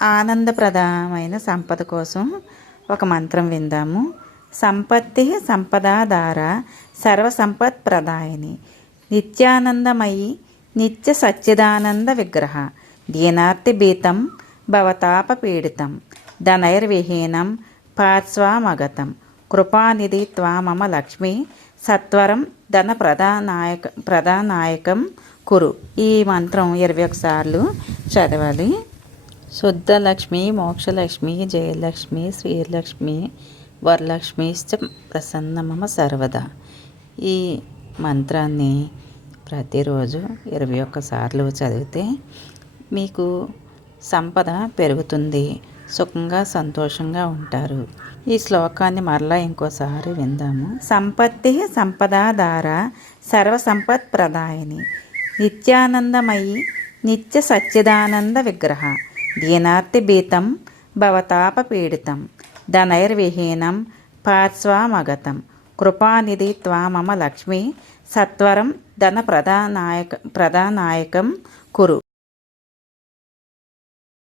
ఆనందప్రదమైన సంపద కోసం ఒక మంత్రం విందాము. సంపత్తి సంపదాధార సర్వసంపత్ ప్రదాయిని నిత్యానందమయి నిత్య సచ్చిదానంద విగ్రహ దీనార్తి భీతం భవతాప పీడితం ధనైర్విహీనం పార్శ్వమగతం కృపానిధి త్వామమ లక్ష్మి సత్వరం ధన ప్రధానాయకం కురు. ఈ మంత్రం 21 సార్లు చదవాలి. శుద్ధలక్ష్మి మోక్షలక్ష్మి జయలక్ష్మి శ్రీలక్ష్మి వరలక్ష్మిశ్చ ప్రసన్న మమ సర్వదా. ఈ మంత్రాన్ని ప్రతిరోజు 21 సార్లు చదివితే మీకు సంపద పెరుగుతుంది, సుఖంగా సంతోషంగా ఉంటారు. ఈ శ్లోకాన్ని మరలా ఇంకోసారి విందాము. సంపత్తి సంపదాధార సర్వసంపత్ ప్రదాయిని నిత్యానందమయి నిత్య సచ్చిదానంద విగ్రహ దీనార్తి భీతం భవతాప పీడితం ధనైర్విహీనం పార్శ్వమగతం కృపానిధి త్వామమ లక్ష్మి సత్వరం ధన ప్రధానాయకం కురు.